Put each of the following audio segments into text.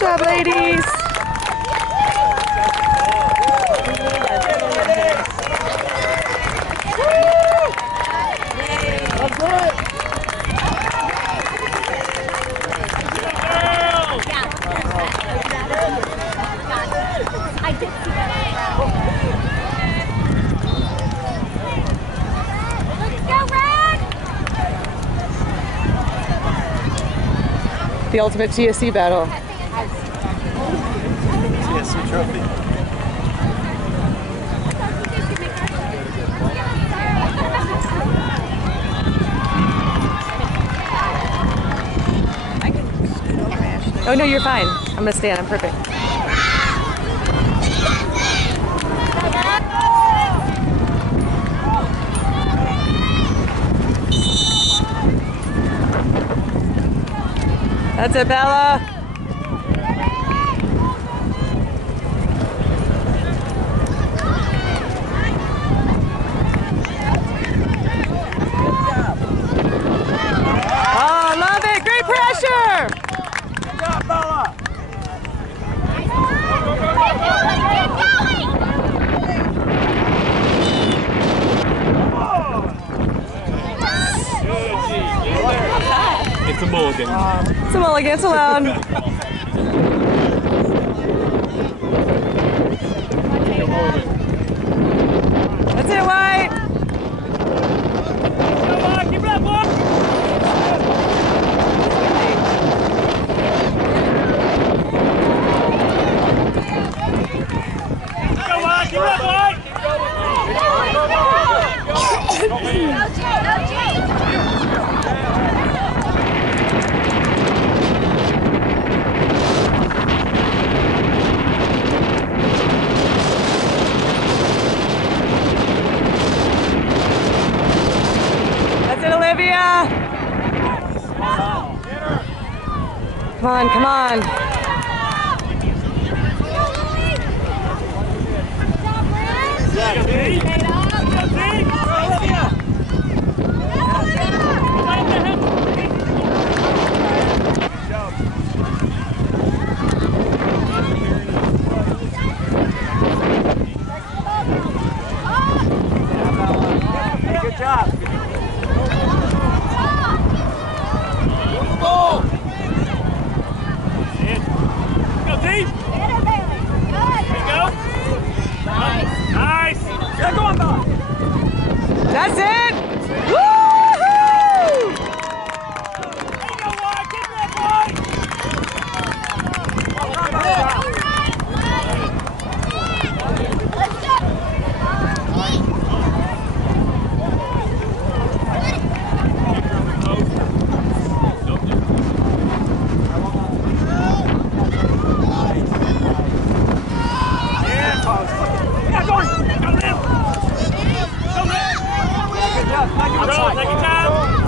job, ladies. The ultimate TSC battle. TSC trophy. Oh no, you're fine. I'm gonna stand. I'm perfect. That's it, Bella. Oh, love it. Great pressure. Good job, Bella. It's a mulligan. It's a mulligan. It's allowed. That's it, White. Keep it up, boy. Go, White. Keep it up, White. Olivia! Come on, come on. Good job. That's it! Woo-hoo!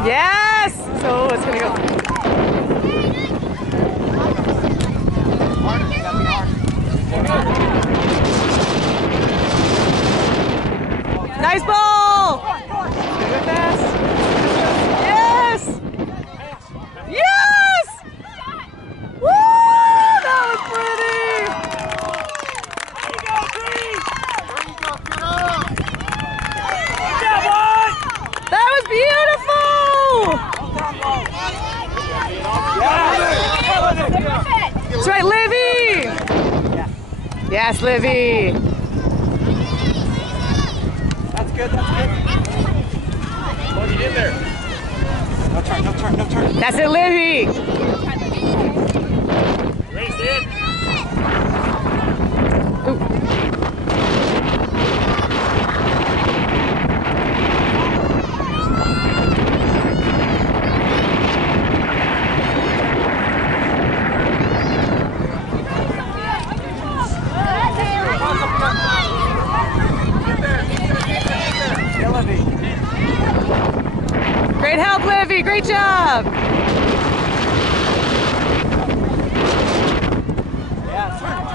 Yes! So it's gonna go. Nice ball! Yes! Yes! Woo! That was pretty! That was beautiful! That's right, Livy! Yes, Livy! That's good, that's good. What you did there? No turn, no turn, no turn. That's it, Livy! Race in. Ooh. Great help, Livy. Great job. Yeah, turn.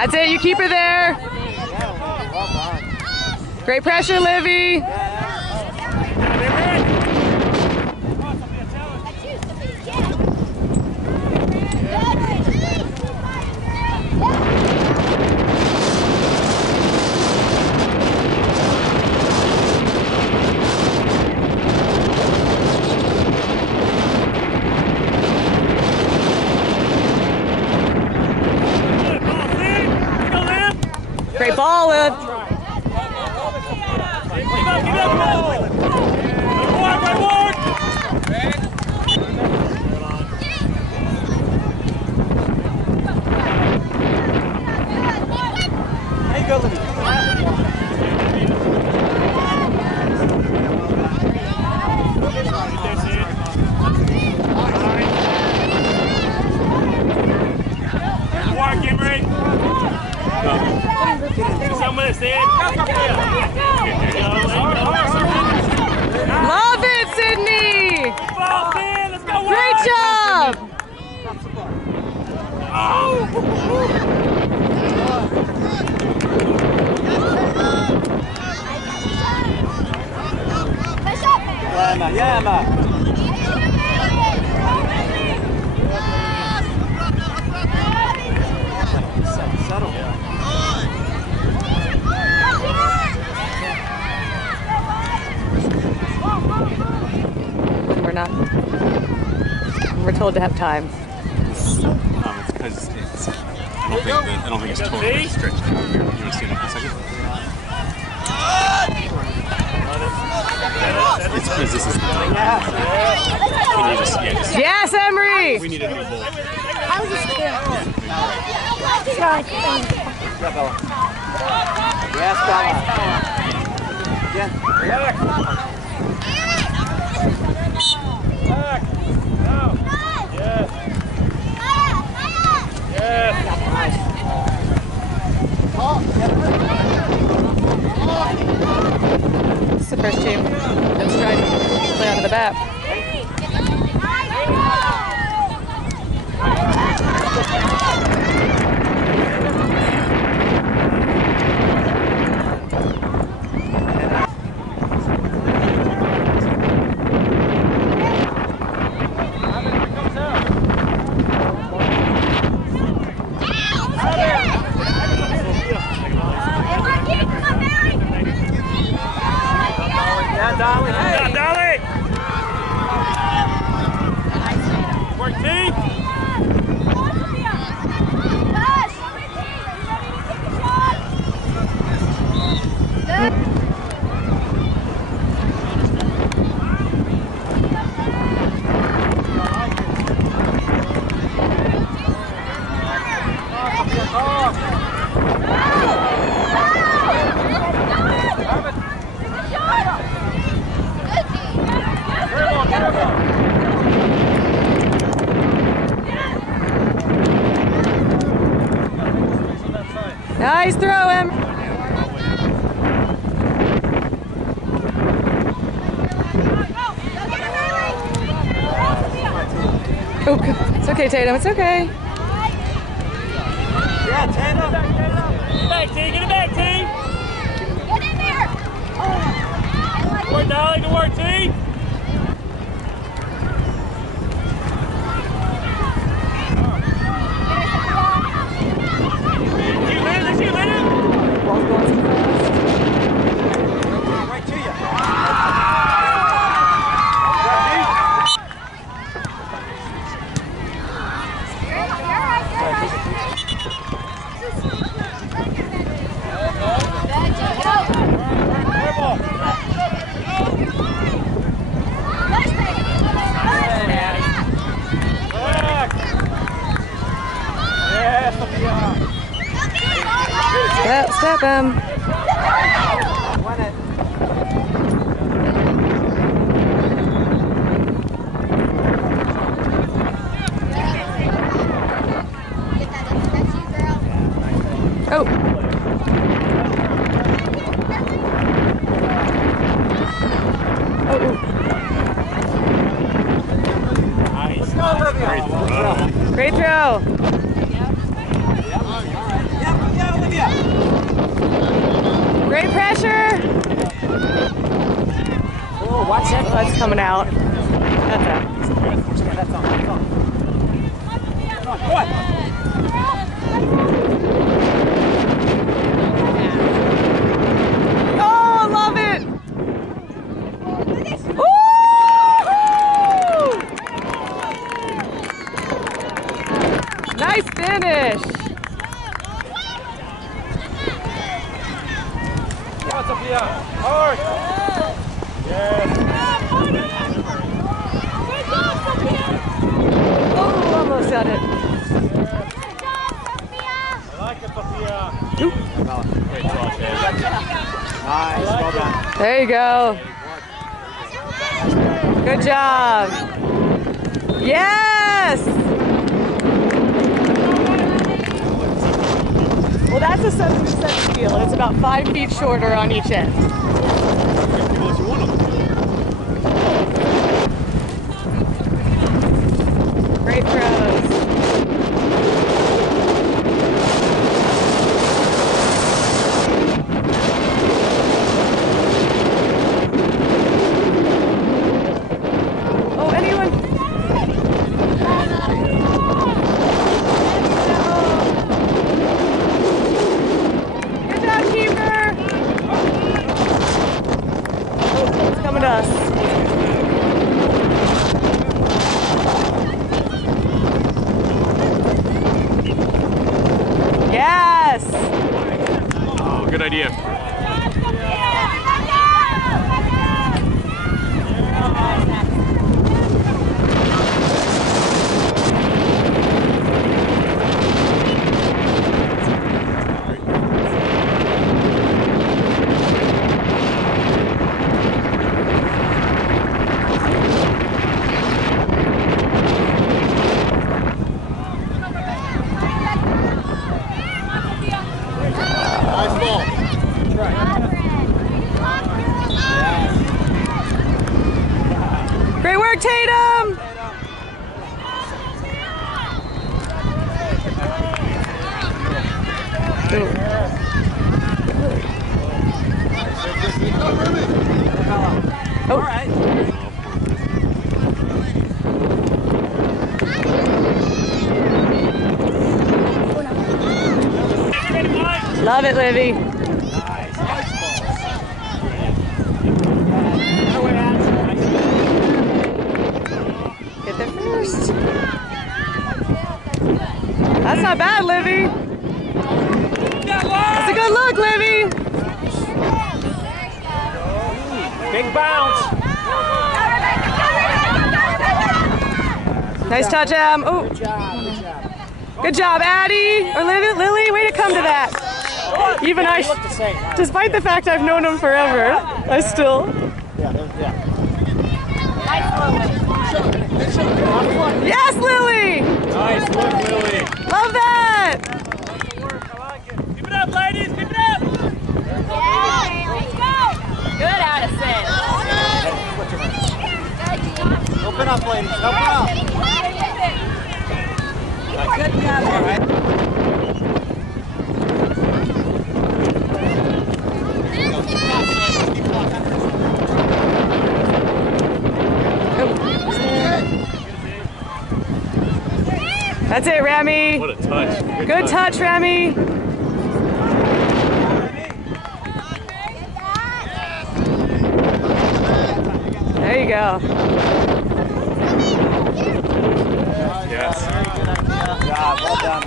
That's it, you keep her there. Great pressure, Livy. Great ball, Liv. Keep up, Good work. There you go, Libby. Love it, Sydney. Great job. Yeah, settle. We're not. We're told to have time. It's because it's. I don't think it's totally stretched out here. You want to stand up for a second? It's because this is the time. We need to, Yes, Emery. we need a new goal. I was just scared. Yeah, Bella. Yes, Bella. Again. Back. Now. Yes. Yes. This is the first team that's tried to play out of the bat. Nice throw, Em. Oh, it's okay, Tatum. It's okay. Yeah, Tatum. Get it back, T. Get in there. Good work, Dolly. Good work, T. Ball's going so fast. Right to you. Step, Em. Oh. Great throw. Watch it. That's coming out. That's out. Yeah, that's on. That's on. Come on, go on. Oh, I love it! Woo! Nice finish. Come on, Sophia. Hard. Yes. Oh, almost got it. I like it, Sophia. Oop. Great cross, nice, well done. There you go. Good job. Yes! Well, that's a 7% steel. It's about 5 feet shorter on each end. Great throws. Oh, anyone? Good job, keeper. Oh, it's coming to us. Yes! Oh, good idea. Great work, Tatum! Oh. All right. Love it, Livy. Get there first. That's not bad, Livy. That's a good look, Livy. Big bounce. Nice touch, Em. Oh. Good job, Addie. Or Lily, way to come to that. Even I, despite the fact I've known him forever, I still. Yes, Lily! Nice look, Lily. Love that! Keep it up, ladies. Keep it up. Good, Addison. Open up, ladies. Open up. Good job. All right. That's it, Rami. What a touch. Good touch, Rami. There you go. Yes. Good job. Well done,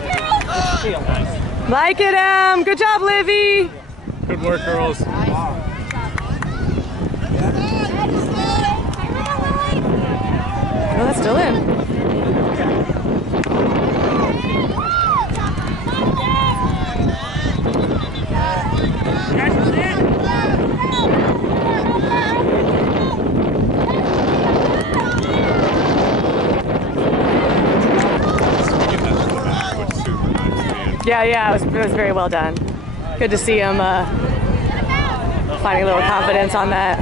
Livy. Nice. Like it, Em. Good job, Livy. Good work, girls. Oh, that's still in. Yeah, it was very well done. Good to see him finding a little confidence on that.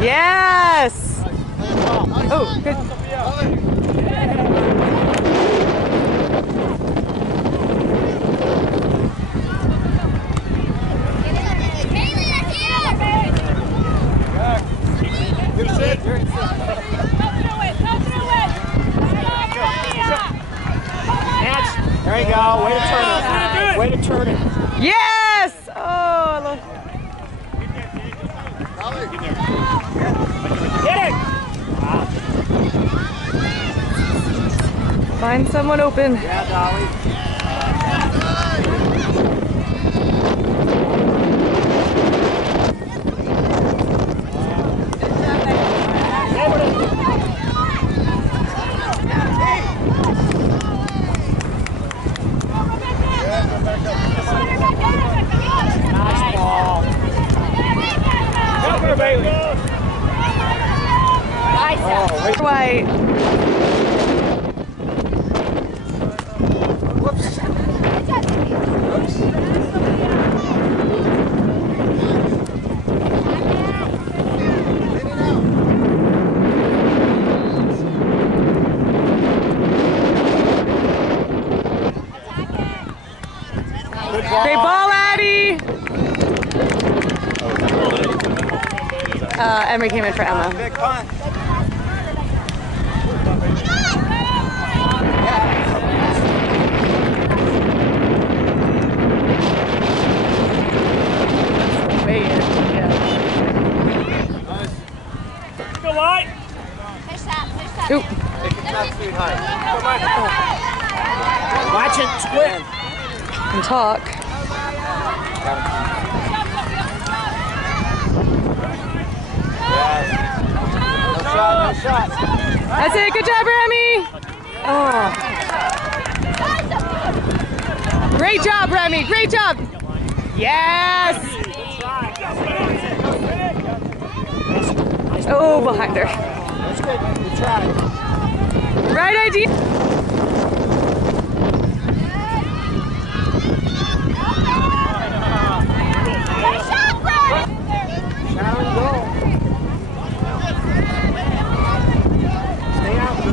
Yes! Oh, good. Find someone open. Yeah, Dolly. Nice ball. Come here, baby. Oh, wait. White. Great ball, Addie! Emery came in for Emma. Big punt. Way in, yeah. Go White. Oop. Watch it split. And talk. No shot. That's it. Good job, Remy. Oh. Great job, Remy. Great job. Yes. Oh, behind her. That's good. Good try. Right idea.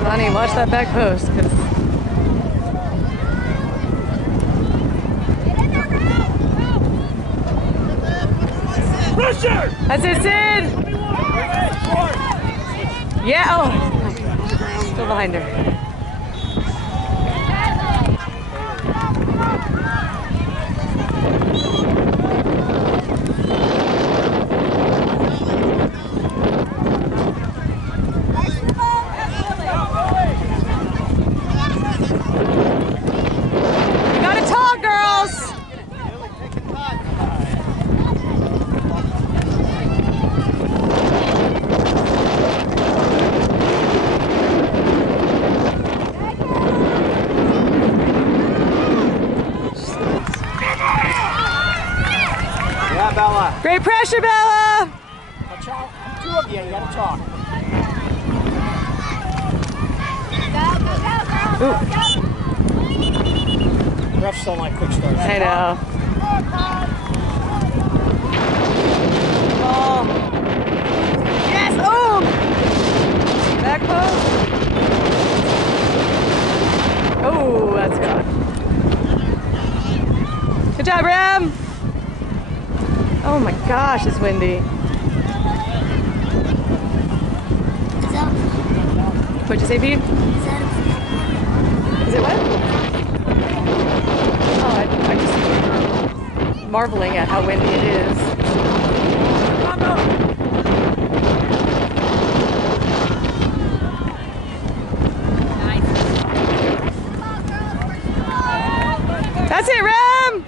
Bonnie, watch that back post. Pressure. That's it, Sid. Yeah. Oh, still behind her. Bella. Great pressure, Bella! Watch out. Two of you gotta talk. Refs don't like quick starts. I know. Oh. Yes! Oh! Back post. Oh, that's good. Good job, Ram! Oh my gosh, it's windy. What'd you say, Pete? Is it what? Oh, I'm just marveling at how windy it is. That's it, Ram!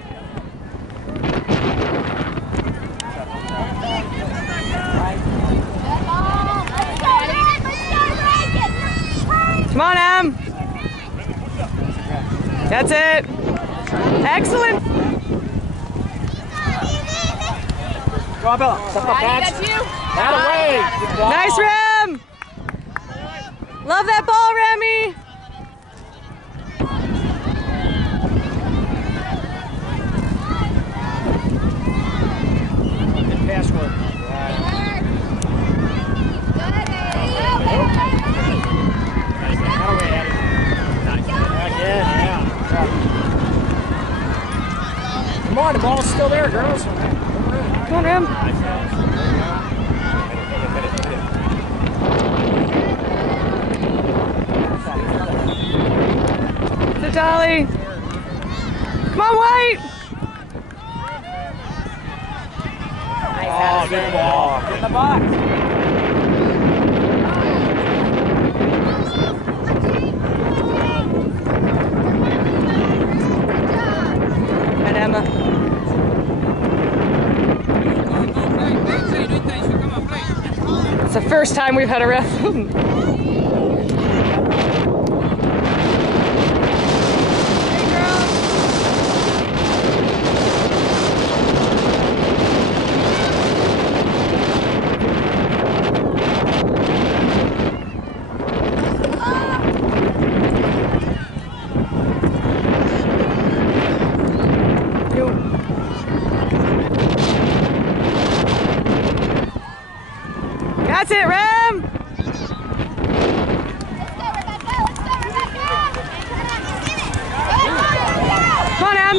Come on, Em. That's it. Excellent. Go on, Bella. Step up, Bats. That away. Good ball. Nice, Rem. Love that ball, Remy. Good pass work. Come on, the ball's still there, girls. Come on, Rem. To Dolly. Come on, White. Oh, good ball. Get in the box. And Emma. It's the first time we've had a ref. That's it, Ram! Come on, Em!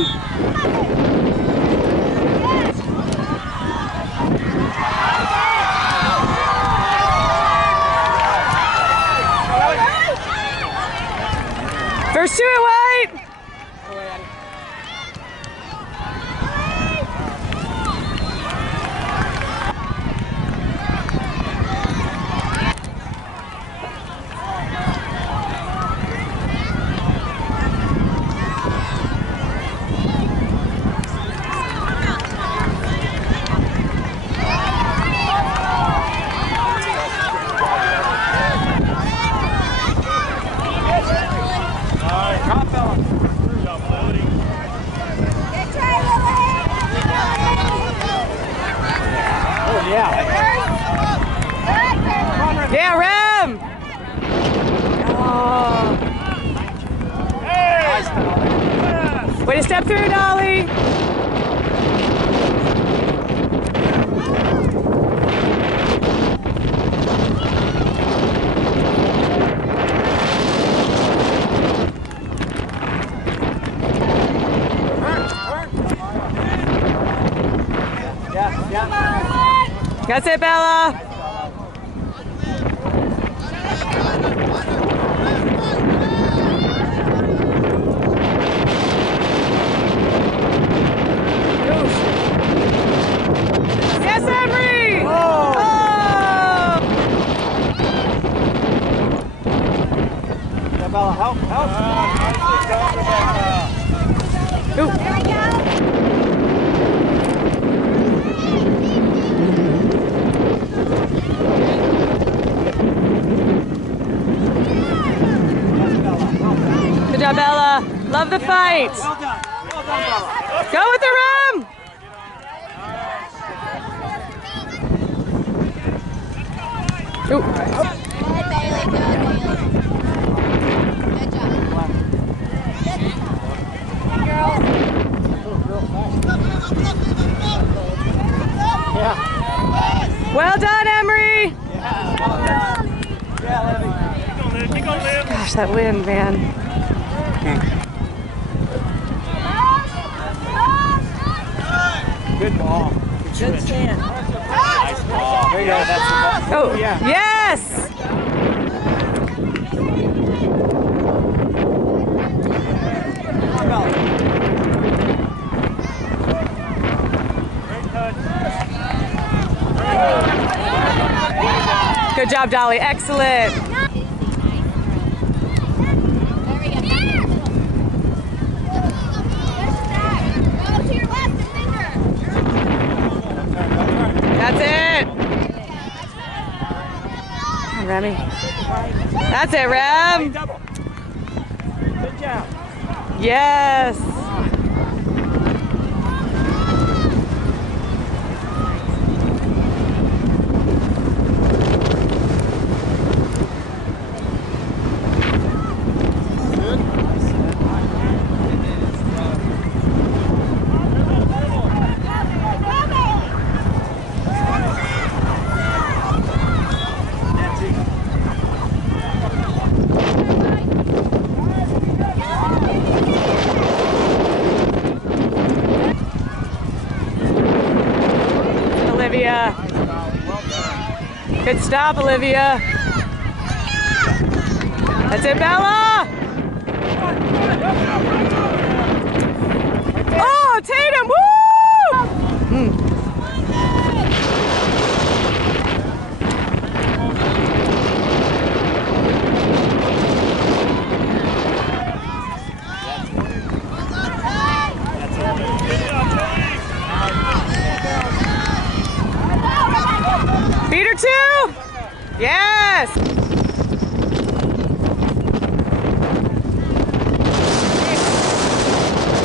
First to it, White! Yeah, Rem! Oh. Way to step through, Dolly! That's it, Bella! Yes, Emery! Oh! Yeah, Bella, help, help! Good job, Bella. Love the fight. Well done. Well done, Bella. Go with the rim. Ooh. Good, Bailey. Good, Bailey. Good job. Girls. Yeah. Well done, Emery. Yeah, well done. Yeah, Libby. Keep going, Liv. Gosh, that wind, man. Good ball. Good stand. Nice ball. There you go. That's the ball. Oh, yeah. Yes. Good job, Dolly. Excellent. That's it. Come on, Remy. That's it, Rem. Good job. Yes. Olivia. Good stop, Olivia. That's it, Bella. Oh, Tatum, woo! you! Yes!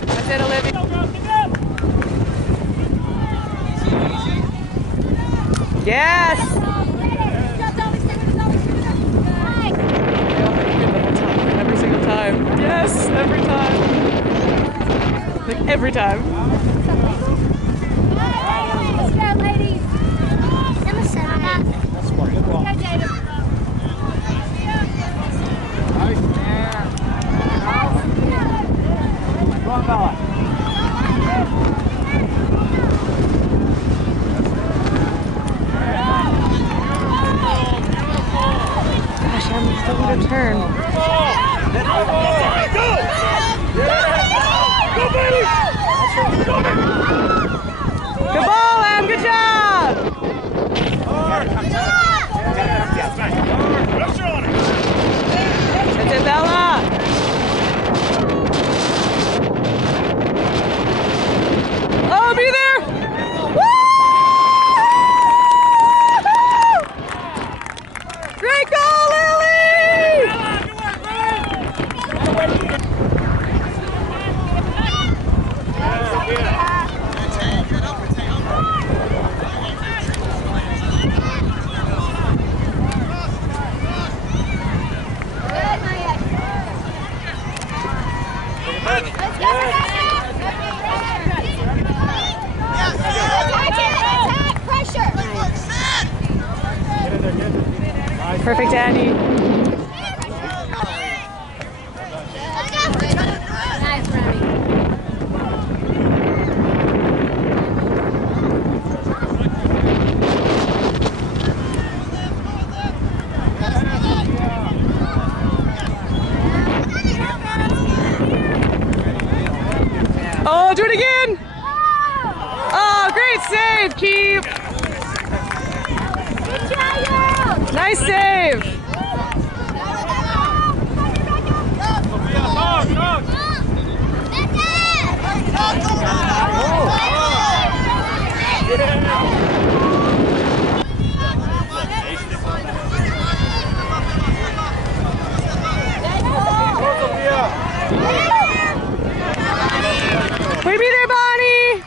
That's it, Olivia. Yes! Every single time. Yes, every time. Like every time. Let's go, ladies. Number 7. That's smart. Good ball. Go, David. Nice. Come on, Bella. Gosh, I'm still going to turn. Good ball, Em. Good job. That's it, Bella. Oh, be there. Woo! Great goal, Lily! Good, Maya. Let's go. Attack, pressure. Perfect, Annie. Nice, Remy. Oh, do it again! Oh, great save, Keep! Nice save! Will you be there, Bonnie?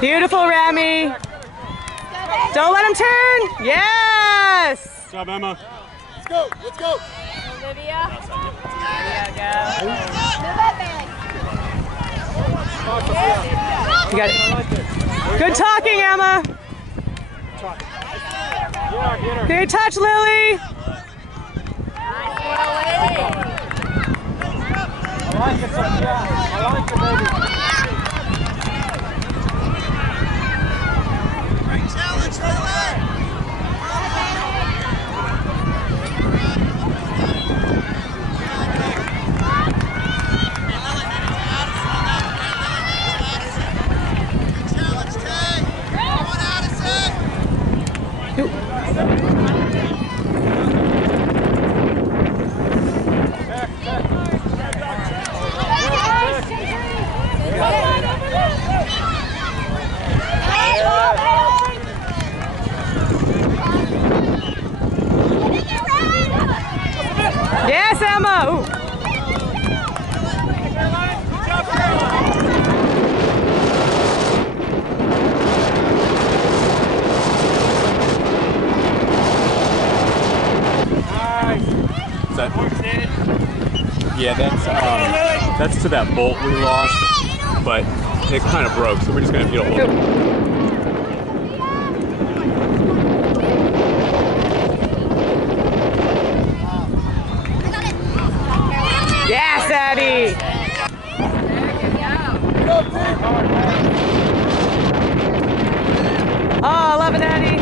Beautiful, Remy. Don't let him turn. Yes. Good job, Emma. Let's go. Let's go. Olivia. You got it. Good talking, Emma. Great touch, Lily. I like it, Sophia. I like it, baby. Great challenge, Lily. Yes, Emma. Ooh. Is that? Yeah, that's to that bolt we lost, but it kind of broke, so we're just gonna have to get a hold of it. Yes, Eddie. Oh, I love it, Eddie.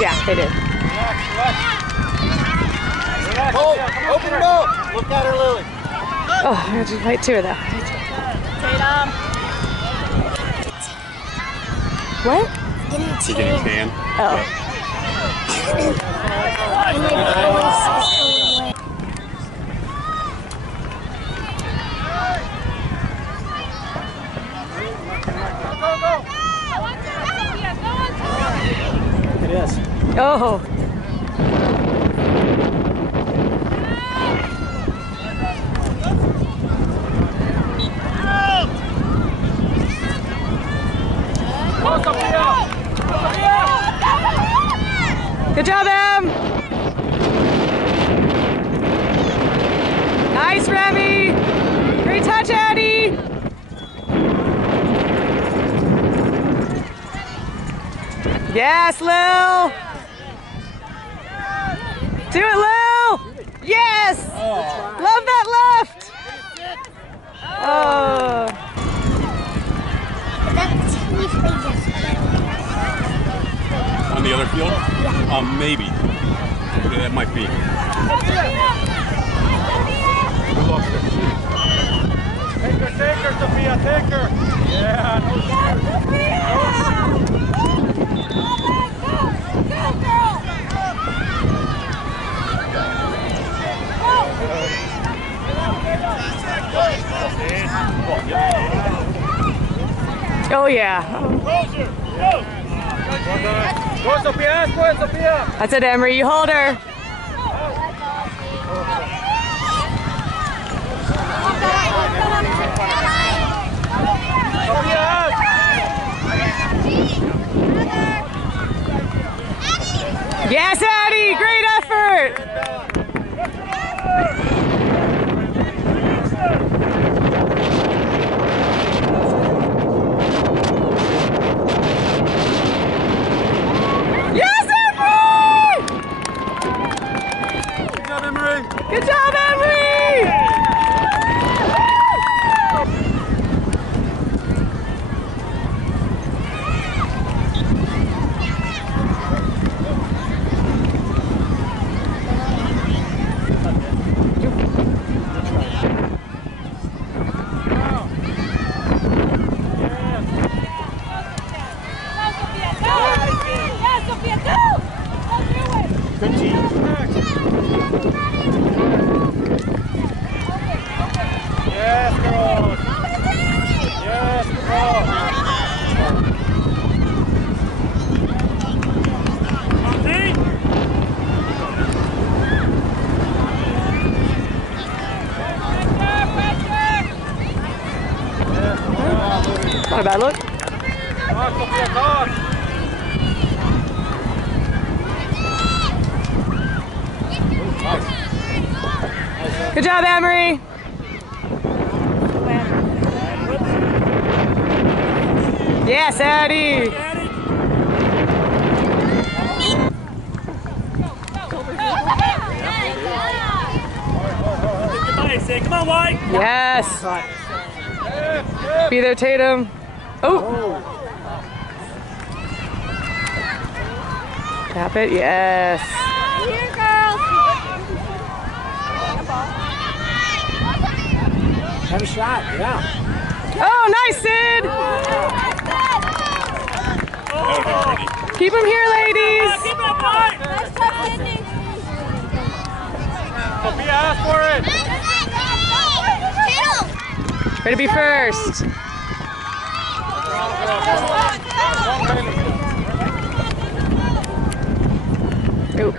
Yeah, they did. Cole, open it up. Look at her, Lily. Oh, I had to fight two of that. What? You're getting tan? Oh. It is. Oh. Good job, Em. Nice, Remy. Great touch, Addie. Yes, Lil. Do it, Lil. Yes. Love that left. Oh. On the other field? Maybe. That might be. Take her, Sophia, take her. Yeah. Oh, yeah. Go, Sophia, go, Sophia. That's it, Emery. You hold her. Yes, Addie. Great effort. Good job, Emery! Good team. Yes, girl. Yes, girl. Not a bad look. Good job, Emery. Yes, Addie. Come on, White. Yes. Be there, Tatum. Oh. Tap it. Yes. Here, girls. Have a shot, yeah. Oh, nice, Sid. Keep him here, ladies. Keep it up, White. Nice touch, Sydney. Sophia, ask for it. Way to be first. Ooh.